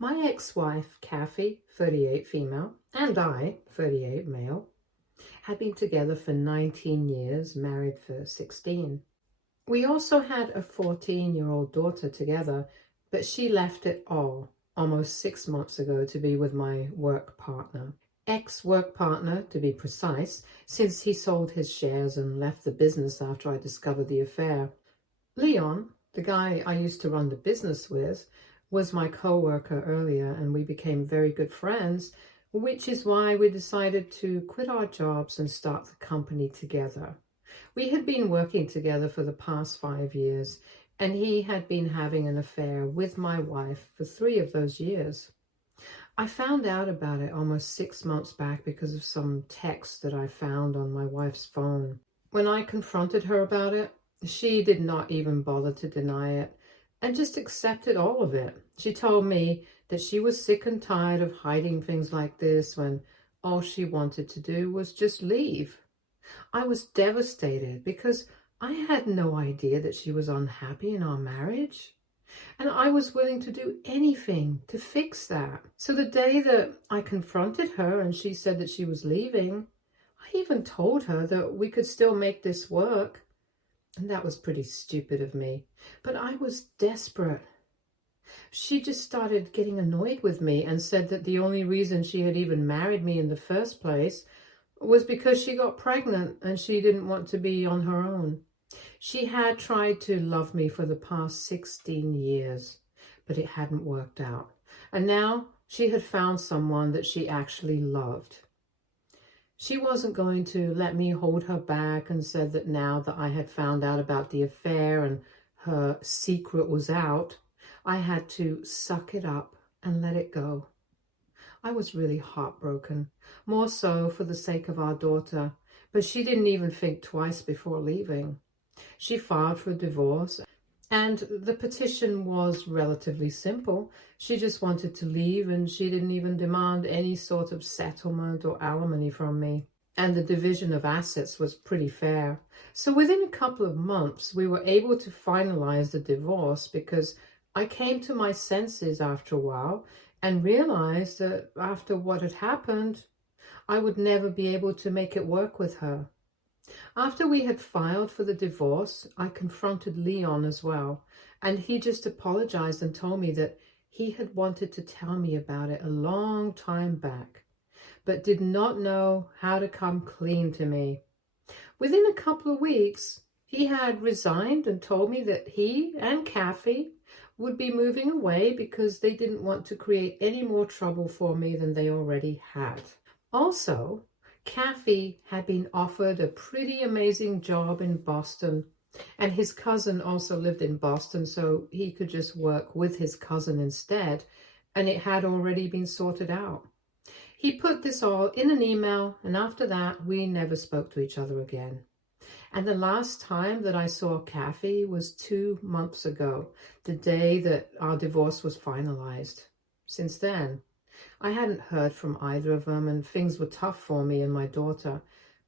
My ex-wife, Kathy, 38 female, and I, 38 male, had been together for 19 years, married for 16. We also had a 14-year-old daughter together, but she left it all almost 6 months ago to be with my work partner. Ex-work partner, to be precise, since he sold his shares and left the business after I discovered the affair. Leon, the guy I used to run the business with, was my co-worker earlier, and we became very good friends, which is why we decided to quit our jobs and start the company together. We had been working together for the past 5 years, and he had been having an affair with my wife for 3 of those years. I found out about it almost 6 months back because of some text that I found on my wife's phone. When I confronted her about it, she did not even bother to deny it and just accepted all of it. She told me that she was sick and tired of hiding things like this when all she wanted to do was just leave. I was devastated because I had no idea that she was unhappy in our marriage. And I was willing to do anything to fix that. So the day that I confronted her and she said that she was leaving, I even told her that we could still make this work. And that was pretty stupid of me. But I was desperate. She just started getting annoyed with me and said that the only reason she had even married me in the first place was because she got pregnant and she didn't want to be on her own. She had tried to love me for the past 16 years, but it hadn't worked out. And now she had found someone that she actually loved. She wasn't going to let me hold her back and said that now that I had found out about the affair and her secret was out, I had to suck it up and let it go. I was really heartbroken, more so for the sake of our daughter, but she didn't even think twice before leaving. She filed for a divorce, and the petition was relatively simple. She just wanted to leave, and she didn't even demand any sort of settlement or alimony from me. And the division of assets was pretty fair. So within a couple of months, we were able to finalize the divorce because I came to my senses after a while and realized that after what had happened, I would never be able to make it work with her. After we had filed for the divorce, I confronted Leon as well, and he just apologized and told me that he had wanted to tell me about it a long time back, but did not know how to come clean to me. Within a couple of weeks, he had resigned and told me that he and Kathy would be moving away because they didn't want to create any more trouble for me than they already had. Also, Kathy had been offered a pretty amazing job in Boston, and his cousin also lived in Boston, so he could just work with his cousin instead, and it had already been sorted out. He put this all in an email, and after that, we never spoke to each other again. And the last time that I saw Kathy was 2 months ago, the day that our divorce was finalized. Since then, I hadn't heard from either of them, and things were tough for me and my daughter.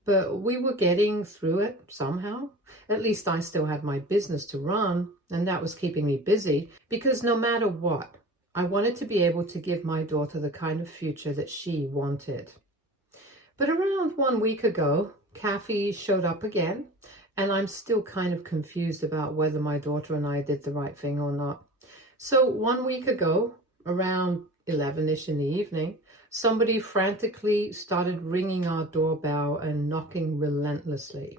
But we were getting through it somehow. At least I still had my business to run, and that was keeping me busy, because no matter what, I wanted to be able to give my daughter the kind of future that she wanted. But around 1 week ago, Kathy showed up again, and I'm still kind of confused about whether my daughter and I did the right thing or not. So 1 week ago, around 11-ish in the evening, somebody frantically started ringing our doorbell and knocking relentlessly.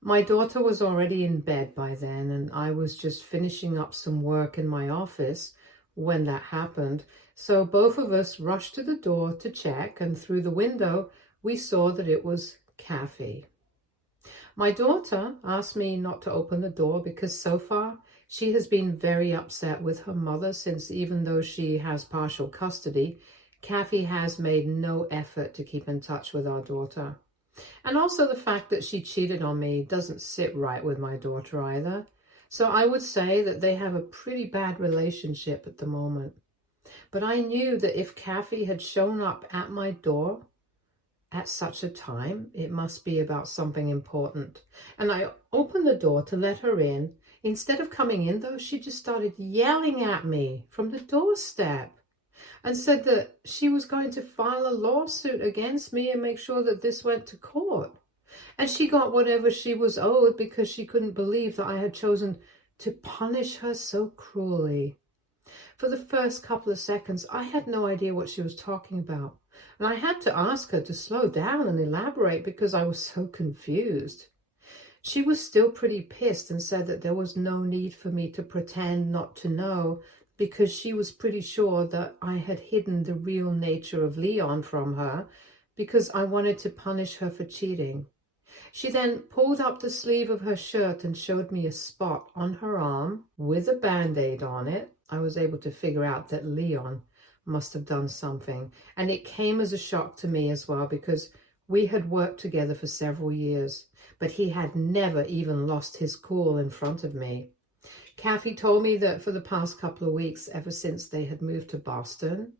My daughter was already in bed by then, and I was just finishing up some work in my office when that happened. So both of us rushed to the door to check, and through the window, we saw that it was Kathy. My daughter asked me not to open the door because so far she has been very upset with her mother, since even though she has partial custody, Kathy has made no effort to keep in touch with our daughter. And also the fact that she cheated on me doesn't sit right with my daughter either. So I would say that they have a pretty bad relationship at the moment. But I knew that if Kathy had shown up at my door at such a time, it must be about something important. And I opened the door to let her in. Instead of coming in though, she just started yelling at me from the doorstep. and said that she was going to file a lawsuit against me and make sure that this went to court. And she got whatever she was owed because she couldn't believe that I had chosen to punish her so cruelly. For the first couple of seconds, I had no idea what she was talking about. And I had to ask her to slow down and elaborate because I was so confused. She was still pretty pissed and said that there was no need for me to pretend not to know because she was pretty sure that I had hidden the real nature of Leon from her because I wanted to punish her for cheating. She then pulled up the sleeve of her shirt and showed me a spot on her arm with a band-aid on it. I was able to figure out that Leon must have done something. And it came as a shock to me as well because we had worked together for several years, but he had never even lost his cool in front of me. Kathy told me that for the past couple of weeks, ever since they had moved to Boston,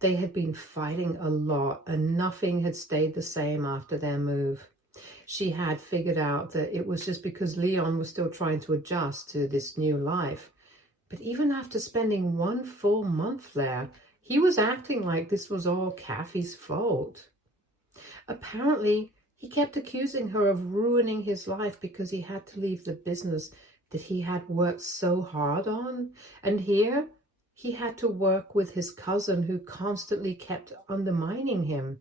they had been fighting a lot and nothing had stayed the same after their move. She had figured out that it was just because Leon was still trying to adjust to this new life. But even after spending 1 full month there, he was acting like this was all Kathy's fault. Apparently, he kept accusing her of ruining his life because he had to leave the business that he had worked so hard on. And here, he had to work with his cousin who constantly kept undermining him.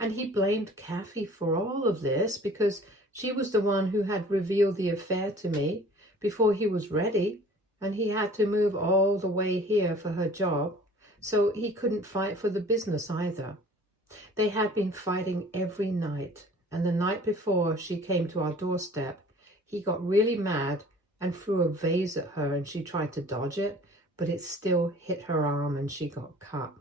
And he blamed Kathy for all of this because she was the one who had revealed the affair to me before he was ready, and he had to move all the way here for her job, so he couldn't fight for the business either. They had been fighting every night, and the night before she came to our doorstep, he got really mad and threw a vase at her, and she tried to dodge it, but it still hit her arm and she got cut.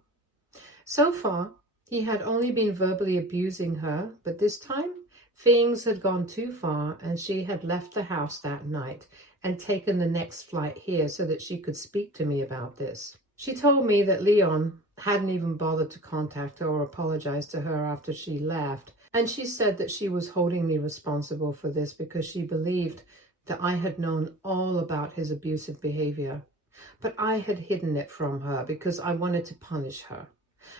So far, he had only been verbally abusing her, but this time things had gone too far and she had left the house that night and taken the next flight here so that she could speak to me about this. She told me that Leon hadn't even bothered to contact her or apologize to her after she left, and she said that she was holding me responsible for this because she believed that I had known all about his abusive behavior, but I had hidden it from her because I wanted to punish her.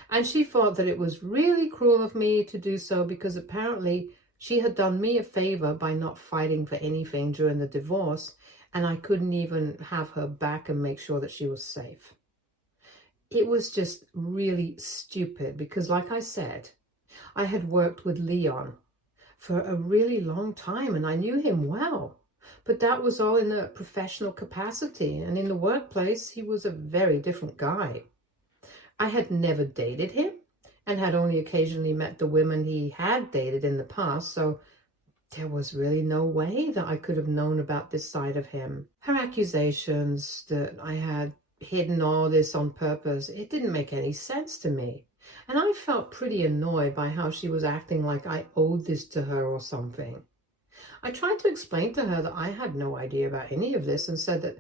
And she thought that it was really cruel of me to do so because apparently she had done me a favor by not fighting for anything during the divorce, and I couldn't even have her back and make sure that she was safe. It was just really stupid because, like I said, I had worked with Leon for a really long time and I knew him well, but that was all in a professional capacity, and in the workplace he was a very different guy. I had never dated him and had only occasionally met the women he had dated in the past, so there was really no way that I could have known about this side of him. Her accusations that I had hidden all this on purpose, it didn't make any sense to me. And I felt pretty annoyed by how she was acting like I owed this to her or something. I tried to explain to her that I had no idea about any of this and said that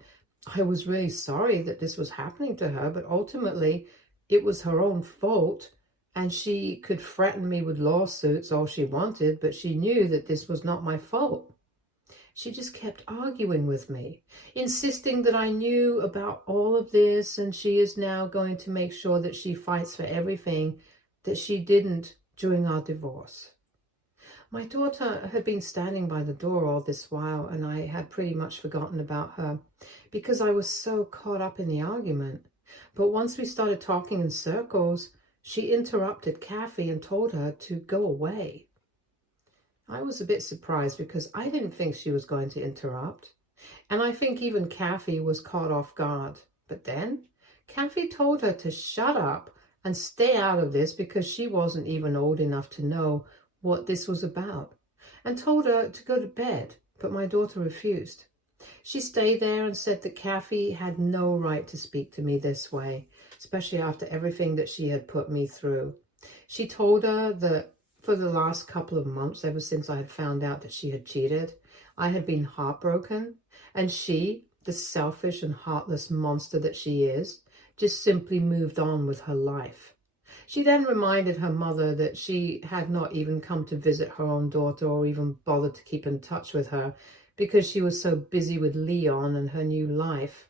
I was really sorry that this was happening to her, but ultimately it was her own fault, and she could threaten me with lawsuits all she wanted, but she knew that this was not my fault. She just kept arguing with me, insisting that I knew about all of this, and she is now going to make sure that she fights for everything that she didn't during our divorce. My daughter had been standing by the door all this while, and I had pretty much forgotten about her because I was so caught up in the argument. But once we started talking in circles, she interrupted Kathy and told her to go away. I was a bit surprised because I didn't think she was going to interrupt. And I think even Kathy was caught off guard. But then Kathy told her to shut up and stay out of this because she wasn't even old enough to know what this was about, and told her to go to bed, but my daughter refused. She stayed there and said that Kathy had no right to speak to me this way, especially after everything that she had put me through. She told her that for the last couple of months, ever since I had found out that she had cheated, I had been heartbroken, and she, the selfish and heartless monster that she is, just simply moved on with her life. She then reminded her mother that she had not even come to visit her own daughter or even bothered to keep in touch with her because she was so busy with Leon and her new life.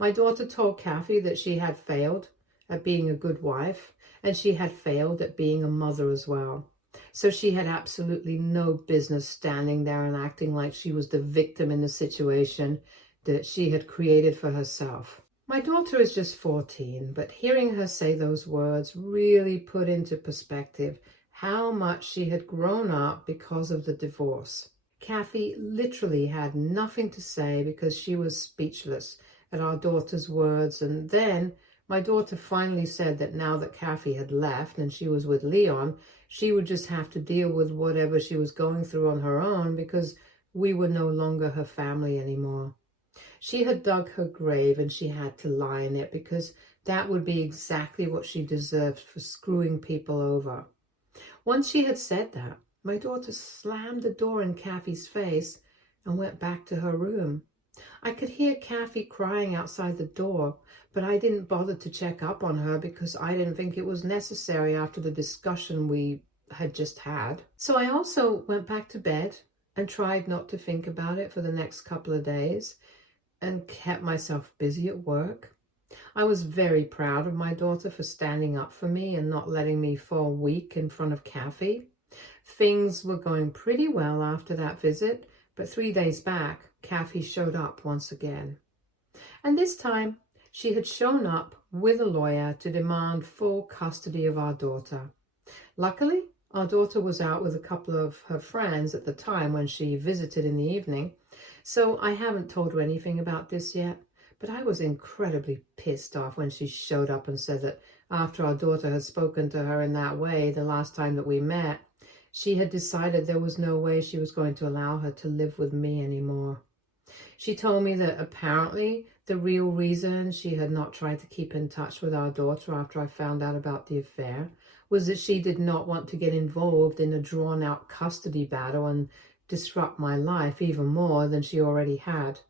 My daughter told Kathy that she had failed, at being a good wife, and she had failed at being a mother as well. So she had absolutely no business standing there and acting like she was the victim in the situation that she had created for herself. My daughter is just 14, but hearing her say those words really put into perspective how much she had grown up because of the divorce. Kathy literally had nothing to say because she was speechless at our daughter's words, and then my daughter finally said that now that Kathy had left and she was with Leon, she would just have to deal with whatever she was going through on her own because we were no longer her family anymore. She had dug her grave and she had to lie in it because that would be exactly what she deserved for screwing people over. Once she had said that, my daughter slammed the door in Kathy's face and went back to her room. I could hear Kathy crying outside the door, but I didn't bother to check up on her because I didn't think it was necessary after the discussion we had just had. So I also went back to bed and tried not to think about it for the next couple of days and kept myself busy at work. I was very proud of my daughter for standing up for me and not letting me fall weak in front of Kathy. Things were going pretty well after that visit, but 3 days back, Kathy showed up once again. And this time, she had shown up with a lawyer to demand full custody of our daughter. Luckily, our daughter was out with a couple of her friends at the time when she visited in the evening, so I haven't told her anything about this yet, but I was incredibly pissed off when she showed up and said that after our daughter had spoken to her in that way the last time that we met, she had decided there was no way she was going to allow her to live with me anymore. She told me that apparently the real reason she had not tried to keep in touch with our daughter after I found out about the affair was that she did not want to get involved in a drawn-out custody battle and disrupt my life even more than she already had,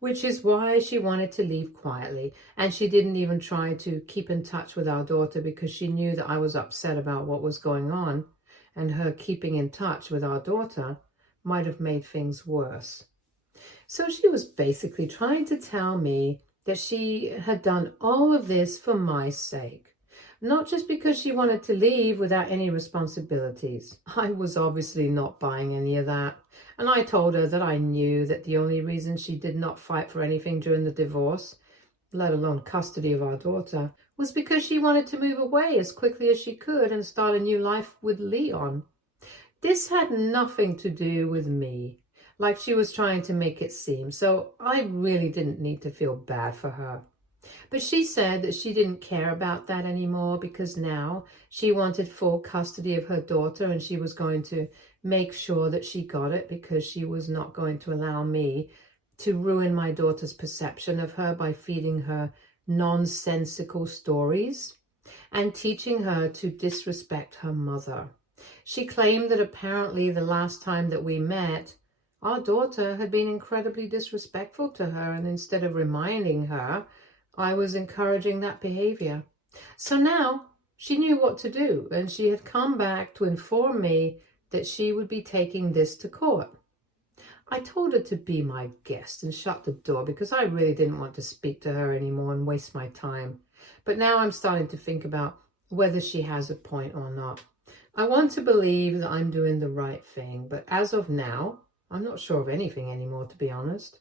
which is why she wanted to leave quietly, and she didn't even try to keep in touch with our daughter because she knew that I was upset about what was going on, and her keeping in touch with our daughter might have made things worse. So she was basically trying to tell me that she had done all of this for my sake, not just because she wanted to leave without any responsibilities. I was obviously not buying any of that, and I told her that I knew that the only reason she did not fight for anything during the divorce, let alone custody of our daughter, was because she wanted to move away as quickly as she could and start a new life with Leon. This had nothing to do with me, like she was trying to make it seem, so I really didn't need to feel bad for her. But she said that she didn't care about that anymore because now she wanted full custody of her daughter and she was going to make sure that she got it because she was not going to allow me to ruin my daughter's perception of her by feeding her nonsensical stories and teaching her to disrespect her mother. She claimed that apparently the last time that we met, our daughter had been incredibly disrespectful to her, and instead of reminding her, I was encouraging that behavior. So now she knew what to do, and she had come back to inform me that she would be taking this to court. I told her to be my guest and shut the door because I really didn't want to speak to her anymore and waste my time. But now I'm starting to think about whether she has a point or not. I want to believe that I'm doing the right thing, but as of now, I'm not sure of anything anymore, to be honest.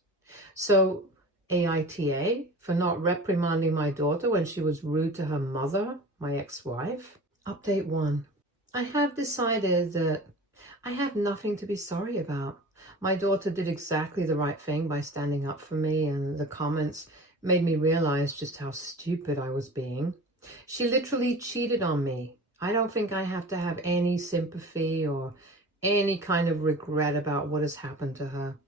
So, AITA for not reprimanding my daughter when she was rude to her mother, my ex-wife. Update 1. I have decided that I have nothing to be sorry about. My daughter did exactly the right thing by standing up for me, and the comments made me realize just how stupid I was being. She literally cheated on me. I don't think I have to have any sympathy or any kind of regret about what has happened to her.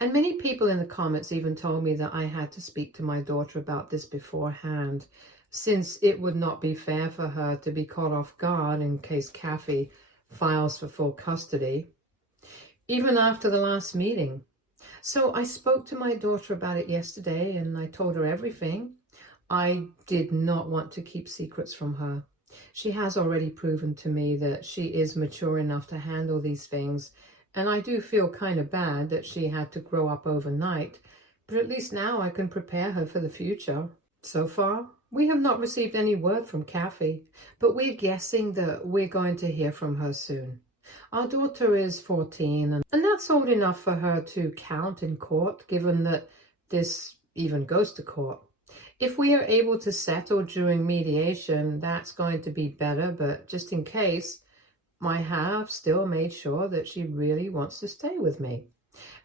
And many people in the comments even told me that I had to speak to my daughter about this beforehand, since it would not be fair for her to be caught off guard in case Kathy files for full custody, even after the last meeting. So I spoke to my daughter about it yesterday and I told her everything. I did not want to keep secrets from her. She has already proven to me that she is mature enough to handle these things, and I do feel kind of bad that she had to grow up overnight, but at least now I can prepare her for the future. So far, We have not received any word from Kathy, but we're guessing that we're going to hear from her soon. Our daughter is 14, and that's old enough for her to count in court, given that this even goes to court. If we are able to settle during mediation, that's going to be better, but just in case, I have still made sure that she really wants to stay with me.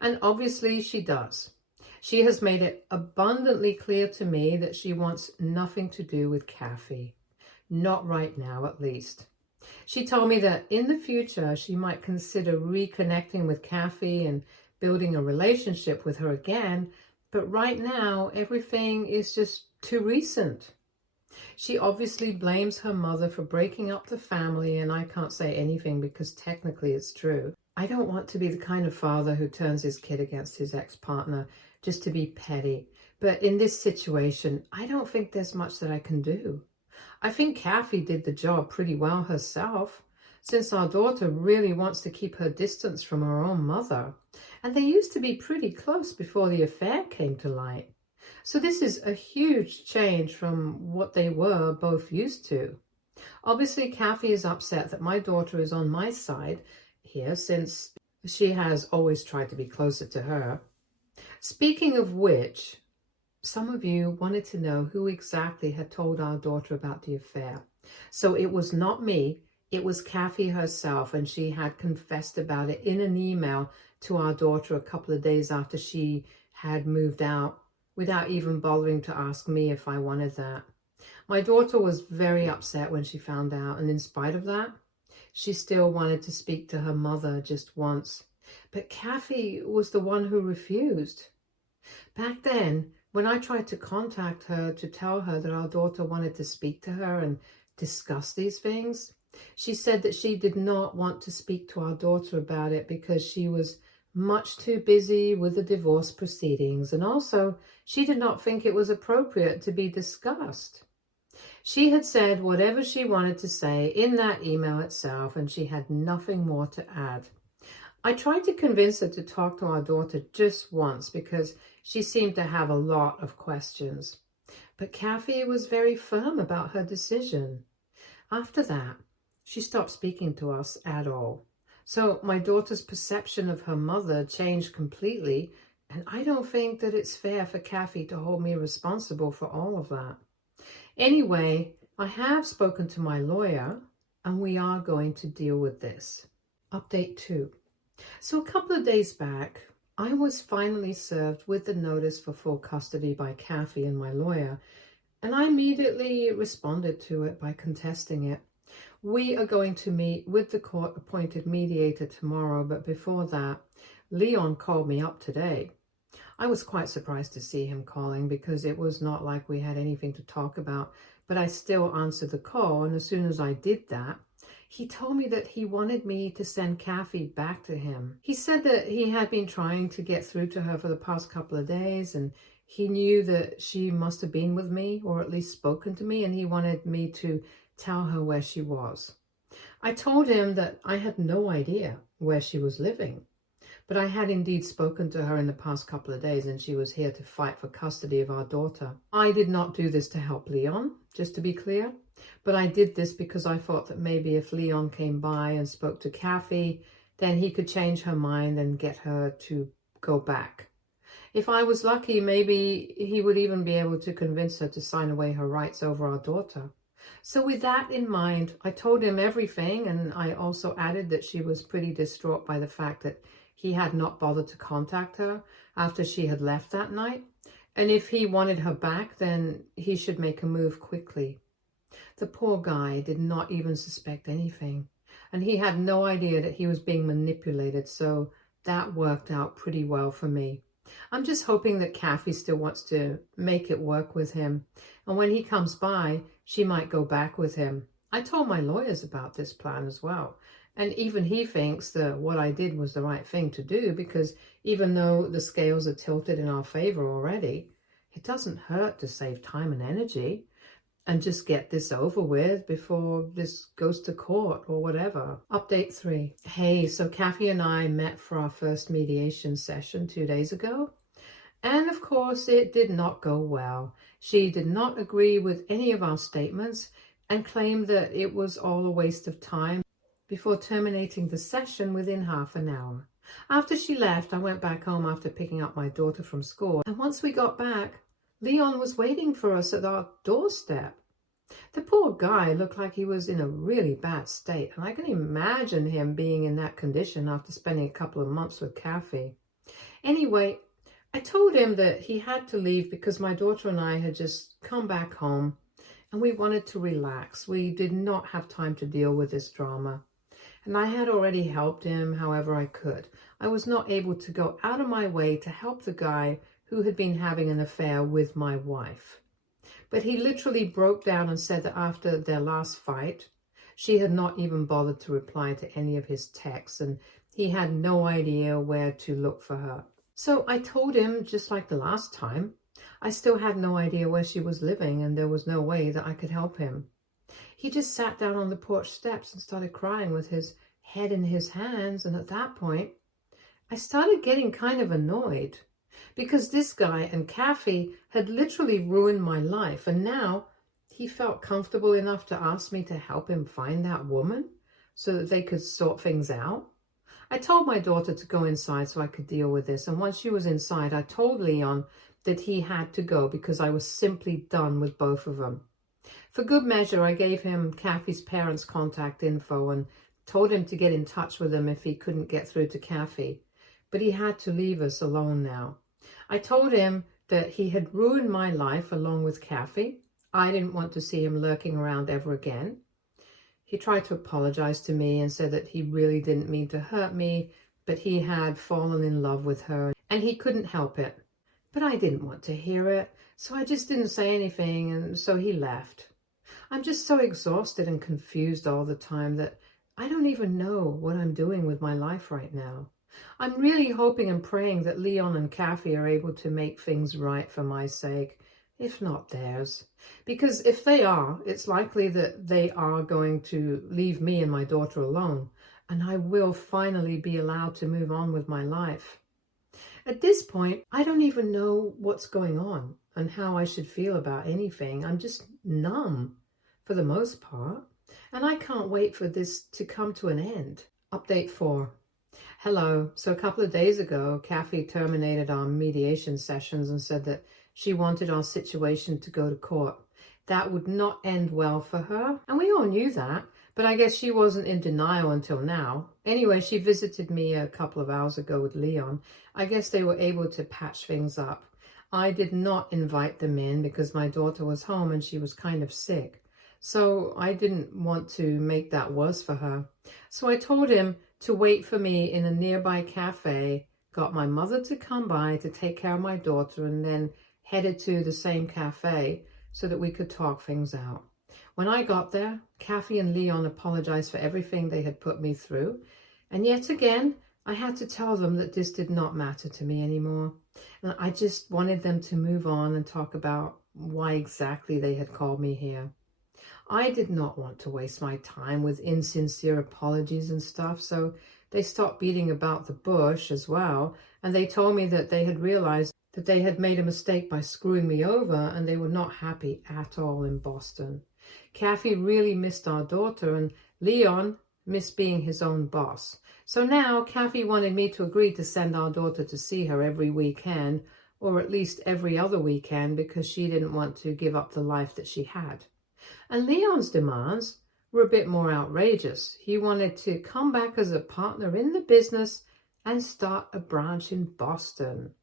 And obviously she does. She has made it abundantly clear to me that she wants nothing to do with Kathy. Not right now, at least. She told me that in the future she might consider reconnecting with Kathy and building a relationship with her again, but right now everything is just too recent. She obviously blames her mother for breaking up the family, and I can't say anything because technically it's true. I don't want to be the kind of father who turns his kid against his ex-partner just to be petty. But in this situation, I don't think there's much that I can do. I think Kathy did the job pretty well herself, since our daughter really wants to keep her distance from her own mother. And they used to be pretty close before the affair came to light. So this is a huge change from what they were both used to. Obviously, Kathy is upset that my daughter is on my side here, since she has always tried to be closer to her. Speaking of which, some of you wanted to know who exactly had told our daughter about the affair. So it was not me, it was Kathy herself, and she had confessed about it in an email to our daughter a couple of days after she had moved out, without even bothering to ask me if I wanted that. My daughter was very upset when she found out, and in spite of that, she still wanted to speak to her mother just once. But Kathy was the one who refused. Back then, when I tried to contact her to tell her that our daughter wanted to speak to her and discuss these things, she said that she did not want to speak to our daughter about it because she was much too busy with the divorce proceedings, and also she did not think it was appropriate to be discussed. She had said whatever she wanted to say in that email itself, and she had nothing more to add. I tried to convince her to talk to our daughter just once because she seemed to have a lot of questions. But Kathy was very firm about her decision. After that, she stopped speaking to us at all. So my daughter's perception of her mother changed completely, and I don't think that it's fair for Kathy to hold me responsible for all of that. Anyway, I have spoken to my lawyer, and we are going to deal with this. Update 2. So a couple of days back, I was finally served with the notice for full custody by Kathy and my lawyer, and I immediately responded to it by contesting it. We are going to meet with the court-appointed mediator tomorrow, but before that, Leon called me up today. I was quite surprised to see him calling because it was not like we had anything to talk about, but I still answered the call, and as soon as I did that, he told me that he wanted me to send Kathy back to him. He said that he had been trying to get through to her for the past couple of days, and he knew that she must have been with me, or at least spoken to me, and he wanted me to tell her where she was. I told him that I had no idea where she was living, but I had indeed spoken to her in the past couple of days, and she was here to fight for custody of our daughter. I did not do this to help Leon, just to be clear, but I did this because I thought that maybe if Leon came by and spoke to Kathy, then he could change her mind and get her to go back. If I was lucky, maybe he would even be able to convince her to sign away her rights over our daughter. So with that in mind, I told him everything, and I also added that she was pretty distraught by the fact that he had not bothered to contact her after she had left that night. And if he wanted her back, then he should make a move quickly. The poor guy did not even suspect anything, and he had no idea that he was being manipulated, so that worked out pretty well for me. I'm just hoping that Kathy still wants to make it work with him, and when he comes by, she might go back with him. I told my lawyers about this plan as well, and even he thinks that what I did was the right thing to do, because even though the scales are tilted in our favor already, it doesn't hurt to save time and energy and just get this over with before this goes to court or whatever. Update 3. Hey, so Kathy and I met for our first mediation session 2 days ago. And of course, it did not go well. She did not agree with any of our statements and claimed that it was all a waste of time before terminating the session within half an hour. After she left, I went back home after picking up my daughter from school, and once we got back, Leon was waiting for us at our doorstep. The poor guy looked like he was in a really bad state, and I can imagine him being in that condition after spending a couple of months with Kathy. Anyway, I told him that he had to leave because my daughter and I had just come back home and we wanted to relax. We did not have time to deal with this drama. And I had already helped him however I could. I was not able to go out of my way to help the guy who had been having an affair with my wife. But he literally broke down and said that after their last fight, she had not even bothered to reply to any of his texts, and he had no idea where to look for her. So I told him, just like the last time, I still had no idea where she was living and there was no way that I could help him. He just sat down on the porch steps and started crying with his head in his hands, and at that point, I started getting kind of annoyed because this guy and Kathy had literally ruined my life, and now he felt comfortable enough to ask me to help him find that woman so that they could sort things out. I told my daughter to go inside so I could deal with this, and once she was inside, I told Leon that he had to go because I was simply done with both of them. For good measure, I gave him Kathy's parents' contact info and told him to get in touch with them if he couldn't get through to Kathy, but he had to leave us alone now. I told him that he had ruined my life along with Kathy. I didn't want to see him lurking around ever again. He tried to apologize to me and said that he really didn't mean to hurt me, but he had fallen in love with her and he couldn't help it. But I didn't want to hear it, so I just didn't say anything, and so he left. I'm just so exhausted and confused all the time that I don't even know what I'm doing with my life right now. I'm really hoping and praying that Leon and Kathy are able to make things right for my sake, if not theirs. Because if they are, it's likely that they are going to leave me and my daughter alone, and I will finally be allowed to move on with my life. At this point, I don't even know what's going on and how I should feel about anything. I'm just numb for the most part, and I can't wait for this to come to an end. Update 4. Hello. So a couple of days ago, Kathy terminated our mediation sessions and said that she wanted our situation to go to court. That would not end well for her, and we all knew that, but I guess she wasn't in denial until now. Anyway, she visited me a couple of hours ago with Leon. I guess they were able to patch things up. I did not invite them in because my daughter was home and she was kind of sick. So I didn't want to make that worse for her. So I told him to wait for me in a nearby cafe, got my mother to come by to take care of my daughter, and then headed to the same cafe so that we could talk things out. When I got there, Kathy and Leon apologized for everything they had put me through. And yet again, I had to tell them that this did not matter to me anymore. And I just wanted them to move on and talk about why exactly they had called me here. I did not want to waste my time with insincere apologies and stuff, so they stopped beating about the bush as well, and they told me that they had realized that they had made a mistake by screwing me over and they were not happy at all in Boston. Kathy really missed our daughter and Leon missed being his own boss. So now Kathy wanted me to agree to send our daughter to see her every weekend, or at least every other weekend, because she didn't want to give up the life that she had. And Leon's demands were a bit more outrageous. He wanted to come back as a partner in the business and start a branch in Boston.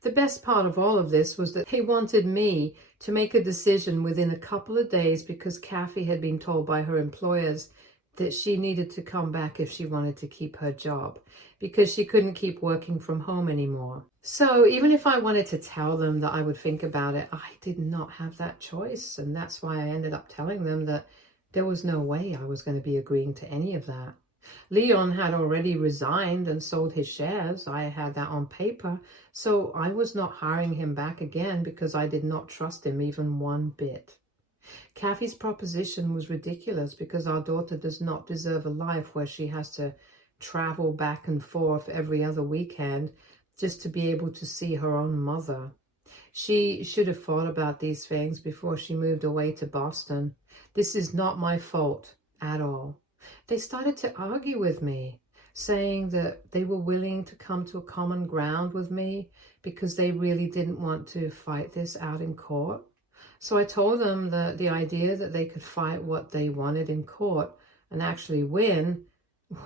The best part of all of this was that he wanted me to make a decision within a couple of days because Kathy had been told by her employers that she needed to come back if she wanted to keep her job because she couldn't keep working from home anymore. So even if I wanted to tell them that I would think about it, I did not have that choice. And that's why I ended up telling them that there was no way I was going to be agreeing to any of that. Leon had already resigned and sold his shares. I had that on paper. So I was not hiring him back again because I did not trust him even one bit. Kathy's proposition was ridiculous because our daughter does not deserve a life where she has to travel back and forth every other weekend just to be able to see her own mother. She should have thought about these things before she moved away to Boston. This is not my fault at all. They started to argue with me, saying that they were willing to come to a common ground with me because they really didn't want to fight this out in court. So I told them that the idea that they could fight what they wanted in court and actually win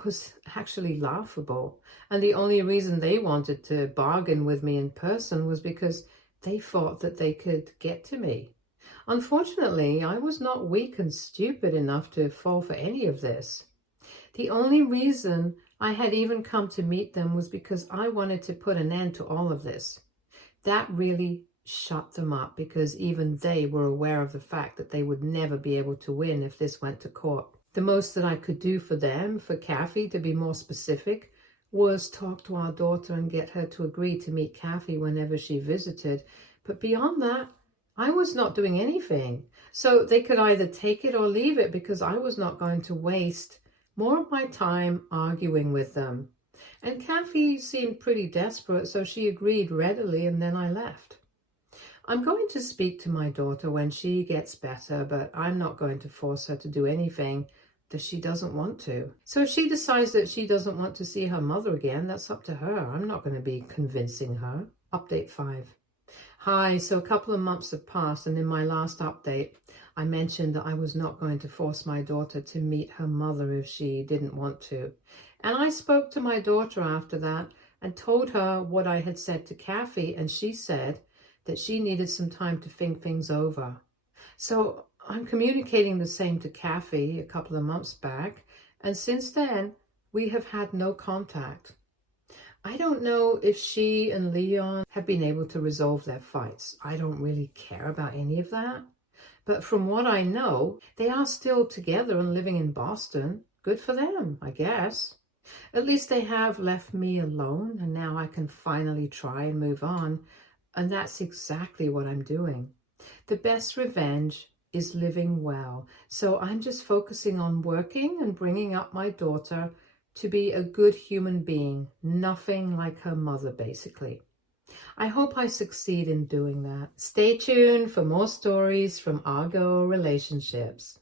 was actually laughable. And the only reason they wanted to bargain with me in person was because they thought that they could get to me. Unfortunately, I was not weak and stupid enough to fall for any of this. The only reason I had even come to meet them was because I wanted to put an end to all of this. That really shut them up, because even they were aware of the fact that they would never be able to win if this went to court. The most that I could do for them, for Kathy to be more specific, was talk to our daughter and get her to agree to meet Kathy whenever she visited. But beyond that, I was not doing anything. So they could either take it or leave it, because I was not going to waste more of my time arguing with them. And Kathy seemed pretty desperate, so she agreed readily, and then I left. I'm going to speak to my daughter when she gets better, but I'm not going to force her to do anything that she doesn't want to. So if she decides that she doesn't want to see her mother again, that's up to her. I'm not going to be convincing her. Update 5. Hi, so a couple of months have passed, and in my last update, I mentioned that I was not going to force my daughter to meet her mother if she didn't want to. And I spoke to my daughter after that and told her what I had said to Kathy, and she said that she needed some time to think things over. So I'm communicating the same to Kathy a couple of months back, and since then, we have had no contact. I don't know if she and Leon have been able to resolve their fights. I don't really care about any of that. But from what I know, they are still together and living in Boston. Good for them, I guess. At least they have left me alone, and now I can finally try and move on. And that's exactly what I'm doing. The best revenge is living well. So I'm just focusing on working and bringing up my daughter to be a good human being, nothing like her mother, basically. I hope I succeed in doing that. Stay tuned for more stories from Argo Relationships.